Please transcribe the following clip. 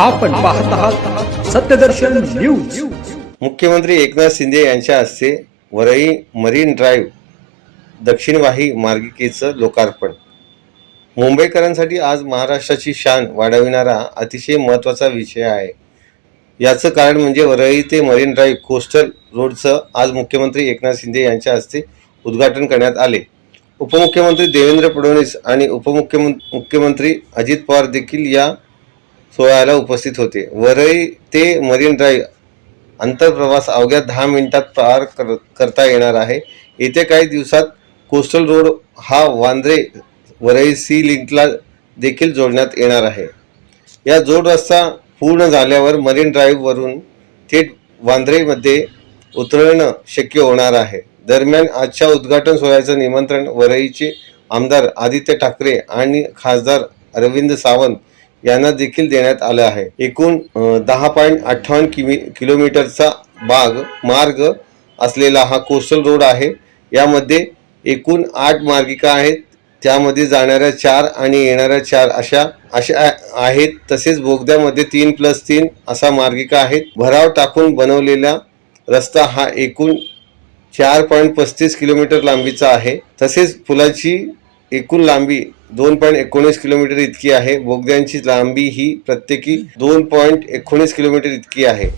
आपण पाहत आहात सत्यदर्शन न्यूज. मुख्यमंत्री एकनाथ शिंदे यांच्या हस्ते वरई मरीन ड्राईव्ह दक्षिणवाही मार्गिकेचं लोकार्पण. मुंबईकरांसाठी आज महाराष्ट्राची शान वाढविणारा अतिशय महत्त्वाचा विषय आहे. याचं कारण म्हणजे वरई ते मरीन ड्राईव्ह कोस्टल रोडचं आज मुख्यमंत्री एकनाथ शिंदे यांच्या हस्ते उद्घाटन करण्यात आले. उपमुख्यमंत्री देवेंद्र फडणवीस आणि उपमुख्यमं मुख्यमंत्री अजित पवार देखील या सोहळ्याला उपस्थित होते. वरई ते मरीन ड्राईव्ह आंतरप्रवास अवघ्या दहा मिनिटात पार कर करता येणार आहे. येत्या काही दिवसात कोस्टल रोड हा वांद्रे वरई सी लिंकला देखील जोडण्यात येणार आहे. या जोड रस्ता पूर्ण झाल्यावर मरीन ड्राईव्हवरून थेट वांद्रेमध्ये उतरणं शक्य होणार आहे. दरम्यान आजच्या उद्घाटन सोहळ्याचं निमंत्रण वरईचे आमदार आदित्य ठाकरे आणि खासदार अरविंद सावंत यांना देखील देण्यात आलं आहे. एकूण दहा पॉईंट अठ्ठावन्न किमी किलोमीटरचा बाग मार्ग असलेला हा कोस्टल रोड आहे. यामध्ये एकूण आठ मार्गिका आहेत. त्यामध्ये जाणाऱ्या चार आणि येणाऱ्या चार अशा अशा आहेत. तसेच बोगद्यामध्ये तीन प्लस तीन असा मार्गिका आहेत भराव टाकून बनवलेला रस्ता हा एकूण चार पॉईंट पस्तीस किलोमीटर लांबीचा आहे. तसेच पुलाची एकूण लांबी दोन पॉईंट एकोणीस किलोमीटर इतकी आहे. बोगद्यांची लांबी ही प्रत्येकी दोन पॉईंट एकोणीस किलोमीटर इतकी आहे.